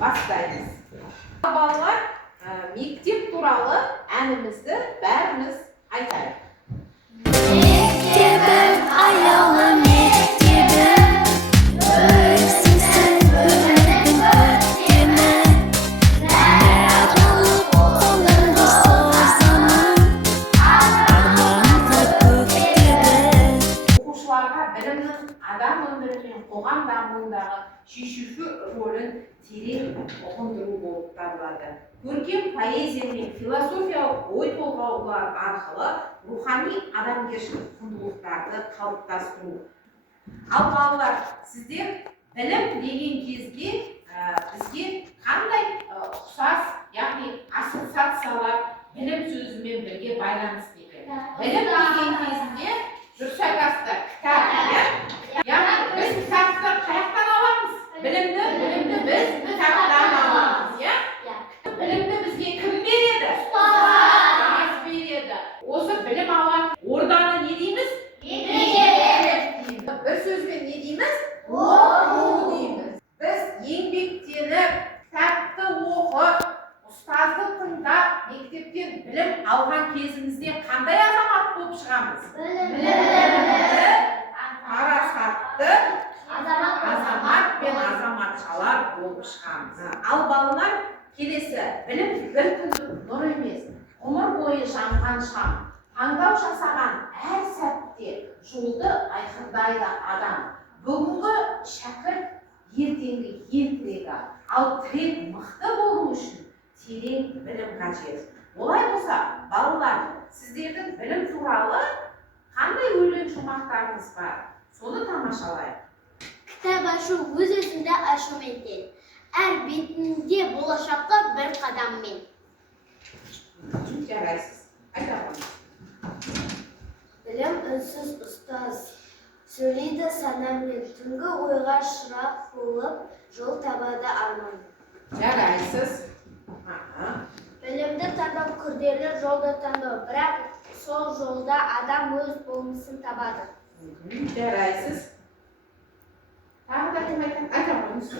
Бастаймыз. Балалар, мектеп туралы әнімізді бәріміз айтайық. Мектебім, аяулы мектебім, өзіңсің өмірдің көктемі. Мәңгілік қолыңды созамын, арманға көктеді. Оқушыларға білімнің адам өмірі мен қоғам дамуындағы шешуші рөлін терең ұғындыру болып табылады. Көркем поэзия мен философиялық ой толғаулар арқылы рухани адамгершілік құндылықтарды қалыптастыру. Ал балалар, сіздер білім деген кезге бізге қандай ұқсас, яғни ассоциациялар білім сөзімен бірге байланысты екен? Білім деген кезінде дұрыс айтасыздар, кітап, яғни біз кітапты қаяқтан аламыз? Білімді біз кітаптан аламыз, иә? Білімді бізге кім береді? Ұстаз береді. Осы білім алған орданы не дейміз? Бір сөзбен не дейміз? Оқу дейміз. Біз еңбектеніп, кітапты оқып, ұстазды тыңдап, мектептен білім алған кезімізде қандай азамат болып шығамыз? Білімді, парасатты азамат пен азаматшалар болып шығамыз. Ал балалар, келесі, білім бір күндік нұр емес, ғұмыр бойы жанған шам, таңдау жасаған әр сәтте жолды айқындайды адам. Бүгінгі шәкірт ертеңгі ел тірегі, ал тірек мықты болу үшін терең білім қажет. Олай болса, балалар, сіздердің білім туралы қандай өлең шумақтарыңыз бар? Соны тамашалайық. Кітап ашу өз-өзіңді ашумен тең, әр бетінде болашаққа бір қадаммен. Жарайсыз. Айта қойыңыз. Білім үнсіз ұстаз, сөйлейді санамен, түнгі ойға шырақ болып, жол табады арман. Жарайсыз. Білімді таңдау күрделі жолды таңдау, бірақ сол жолда адам өз болмысын табады. Жарайсыз. Тағы да кім айтады? Айта қойыңыз.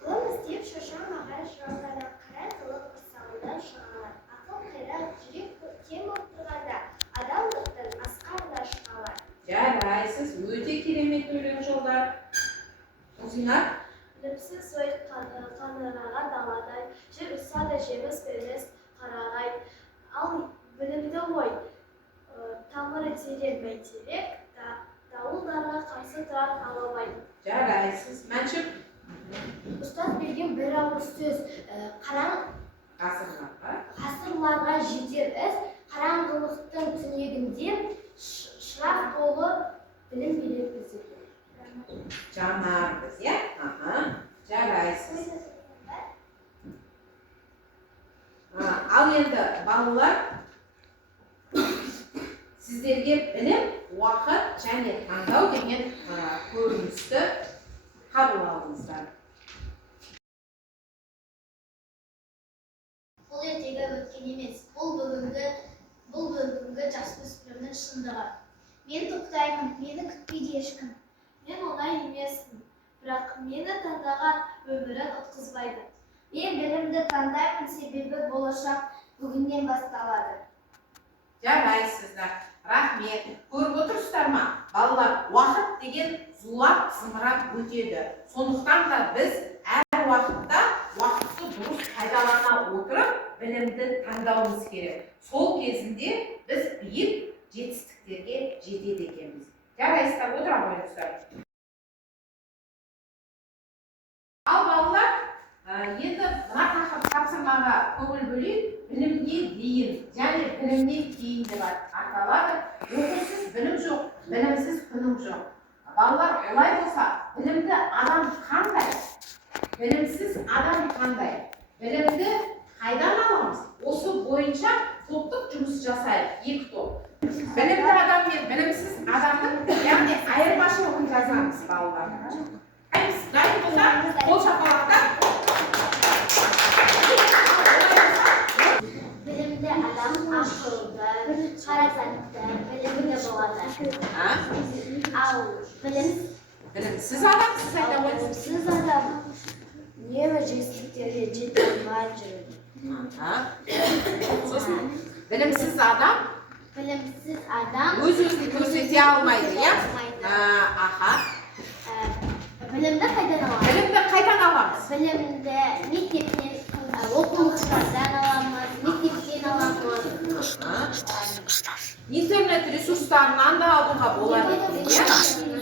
Ғылым іздеп шошаң ағаш жолдары, қара қылып құрсауынан шығалар. Ақыл қайрат, жүрек кем отырғанда, адамдықтың асқарына шығалар. Жарайсыз. Өте керемет өлең жолдар. Ұзинар. Білімсіз ой қаныраған даладай, жер ұса да жеміс бермес қарағай. Ал білімді ой, тамыры терең бәйтерек, дауылдарға қарсы тұрар алабай. Жарайсыз. Мәншүк. Ұстаз берген бір ауыз сөз, ғасырларға жетер із, қараңғылықтың түнегінде шырақ толы білім берер бізге. Жанарбыз, иә? Жарайсыз. Ал енді балалар, сіздерге білім, уақыт және таңдау деген көріністі қабыл алдыңыздар. Бұл ертегі өткен емес, бұл бүгінгі жасөспірімнің шындығы. Мен тоқтаймын, мені күтпейді ешкім. Мен оңай емеспін, бірақ мені таңдаған өмірін ұтқызбайды. Мен білімді таңдаймын, себебі болашақ бүгіннен басталады. Жарайсыздар. Рахмет. Көріп отырсыздар ма? Балалар, уақыт деген зулап зымырап өтеді. Сондықтан да біз әр уақытта уақытты дұрыс пайдалана отырып, білімді таңдауымыз керек. Сол кезінде біз биік жетістіктерге жетеді екенбіз. Жарайсыздар, отыра қойыңыздар. Ал балалар, енді мына тапсырмаға көңіл бөлейік. Білімге дейін және білімнен кейін деп аталады. Оқусыз білім жоқ, білімсіз күнім жоқ. Балалар, олай болса, білімді адам қандай? Білімсіз адам қандай? Білімді қайдан аламыз? Осы бойынша топтық жұмыс жасайық, екі топ. Білімді адам мен білімсіз адамның, яғни айырмашылығын жазамыз балалар. Дайын болса, қол шапалақтап. Білімді адам ақылды, парасатты, білімді болады. Ал білімсіз Білімсіз адам, сіз айта қойыңыз. Білімсіз адам үнемі жетістіктерге жете алмай жүреді. Сосын білімсіз адам Білімсіз адам өз-өзін көрсете алмайды, иә? Аха. Білімді қайдан аламыз? Білімді қайдан аламыз? Білімді мектептен, оқулықтардан аламыз, мектептен аламыз. Интернет ресурстарынан да алуға болады екен, иә?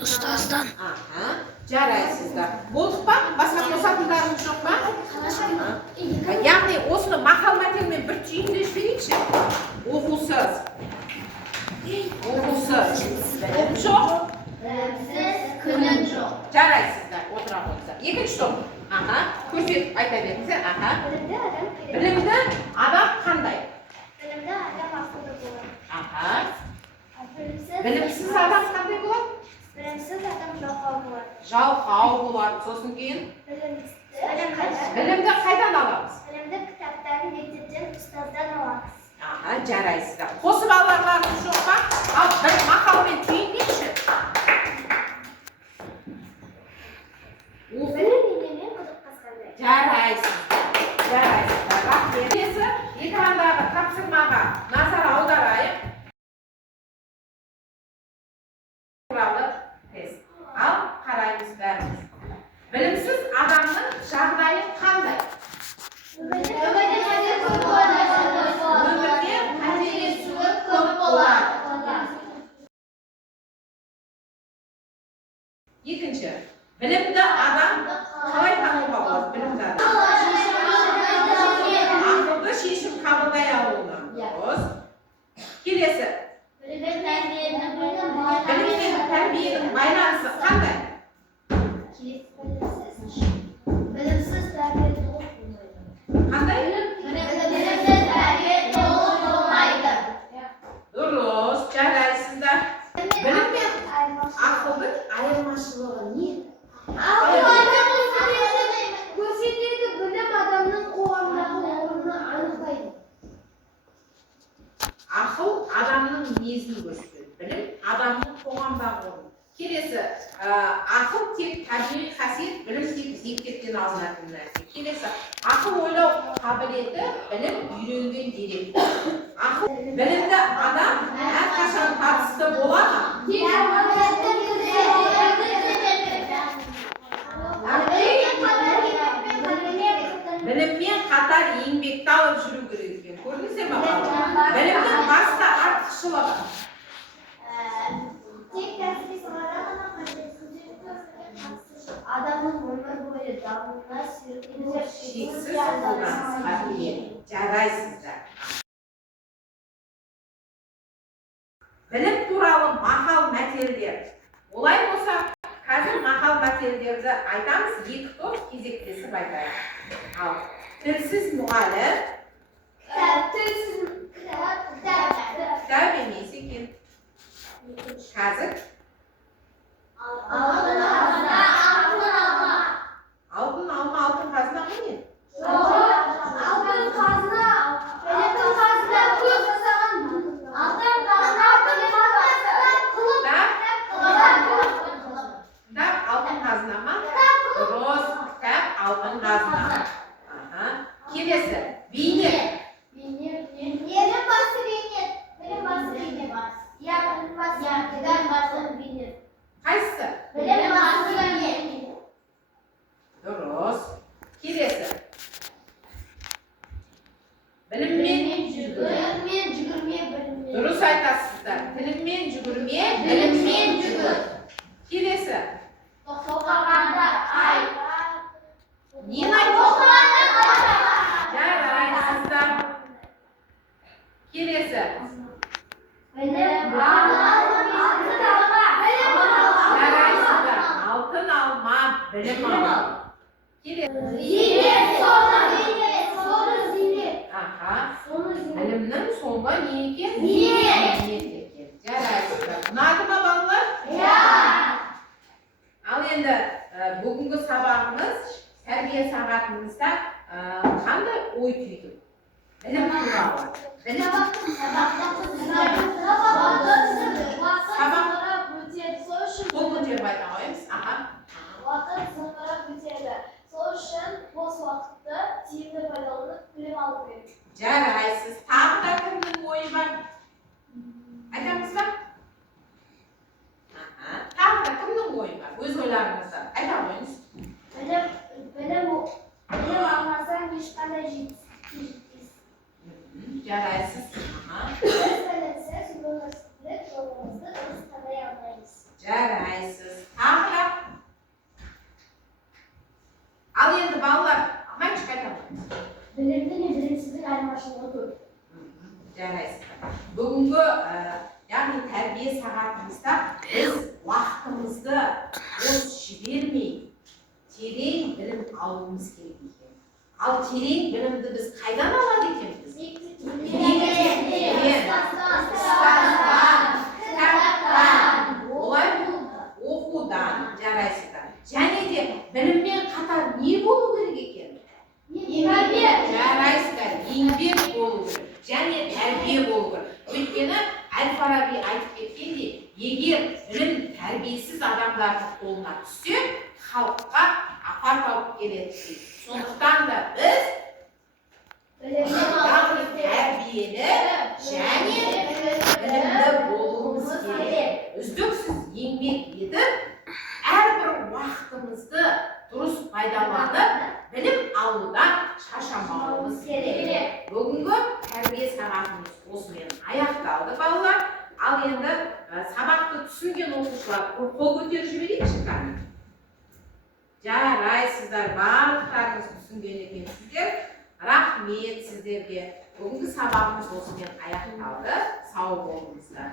Ұстаздан. Аха. Жарайсыздар. Болдық па? Басқа қосатындарыңыз жоқ па? Яғни осыны мақал мәтелмен бір түйіндеп жіберейікші. Оқусыз. Білім жоқ. Білімсіз күнің жоқ. Жарайсыздар. Отыра қойыңыздар. Екінші топ. Аха. Көрсетіп айта беріңіздер. Аха. Білімді адам қандай? Білімді адам ақылды болады. Аха. Білімсіз адам қандай болады? Білімсіз адам жалқау болады. Жалқау болады. Сосын кейін білімді қайдан аламыз? Білімді кітаптан, мектептен, ұстаздан аламыз. Аха, жарайсыздар. Қосып аларларыңыз жоқ па? Ал бір мақалмен түйіндейікші. Білім енемен құдық қасқандай. Жарайсыздар. Рахмет. Келесі экрандағы тапсырмаға назар аударайық. Туралы тест. Ал қараймыз бәріміз. Білімсіз адамның жағдайы қандай? Өмірде қателесуі көп болады. Екінші, білімді адам қалай тануға болады? Білімді адам. Ақылды шешім қабылдай алуына. Дұрыс. Келесі, білім мен тәрбиенің байланысы қандай? Білімсіз тәрбие толық болмайды. Қандай? Білімсіз тәрбие толық болмайды. Дұрыс, жарайсыздар. Білім мен ақылдың айырмашылығы не? Көрсетеді, білім адамның қоғамдағы орнын анықтайды. Ақыл адамның мінезін көрсетеді. Білім адамның қоғамдағы орны. Келесі, ақыл тек табиғи қасиет, білім тек зерттеуден алынатын нәрсе. Келесі, ақыл ойлау қабілеті, білім үйренген дерек. Білімді адам әрқашан табысты болады. Біліммен қатар еңбекті алып жүру керек екен. Көрдіңіздер ме? Білімнің басты артықшылығы. Тек кәсіби салада ғана қажетсіздікті адамның өмір бойы дамуына Шексіз қолданысқа ие. Жарайсыздар. Білім туралы мақал мәтелдер. Олай болса, қазір мақал мәтелдерді айтамыз, екі топ кезектесіп айтайық. Ал тілсіз мұғалім кітап емес екен. Қазір алтын алма, алтын қазына ма не? Алтын қазына ма? Дұрыс, кітап алтын қазына. Келесі, бейнет. Қайсысы? Дұрыс. Келесі. Біліммен жүгірме. Дұрыс айтасыздар. Тіліммен жүгірме, біліммен жүгір. Келесі. Нені айтасыздар? Жарайсыздар. Келесі. Жарайсыздар. Алтын алма, білім алма. Келесі. Аха. Білімнің соңғы не екен? Зейнет екен. Жарайсыздар. Ұнады ма балалар? Ал енді бүгінгі сабағымыз тәрбие сағатымызда қандай ой түйдік? Білім туралы. Қол көтеріп айта қоямыз. Аха. Уақыт зымырап өтеді. Сол үшін бұл пайдаланып білім алу керек. Жарайсыз. Тағы да кімнің ойы бар? Айтамыз ба? Тағы да кімнің ойы бар? Өз ойларыңыздан айта қойыңыз. Білім алмасаң ешқандай жетістікке жетпейсің. Жарайсыз. Біз білімсіз өмірсіздік жолымызды дұрыс таңдай алмаймыз. Жарайсыз. Тағы да. Ал енді балалар, мальчик айта қойыңыз. Білімді мен білімсіздің айырмашылығы көп. Жарайсыз. Бүгінгі яғни тәрбие сағатымызда біз уақытымызды бос жібермей терең білім алуымыз керек екен. Ал терең білімді біз қайдан алады екенбіз? Мектептен, ұстаздан, кітаптан, олай оқудан, жарайсыздар. Және де біліммен қатар не болу керек екен? Жарайсыздар, еңбек болу керек. Және тәрбие болу керек. Өйткені Әл-Фараби айтып кеткендей, егер білім тәрбиесіз адамдардың қолына түссе, халыққа апат алып келеді дейді. Сондықтан да біз тәрбиелі және білімді болуымыз керек. Үздіксіз еңбек етіп, әрбір уақытымызды дұрыс пайдаланып, білім алудан шаршамауымыз керек. Бүгінгі тәрбие сағатымыз осымен аяқталды, балалар. Ал енді сабақты түсінген оқушылар қол көтеріп жіберейікші кәне. Жарайсыздар, барлықтарыңыз түсінген екенсіздер. Рахмет сіздерге. Бүгінгі сабағымыз осымен аяқталды. Сау болыңыздар.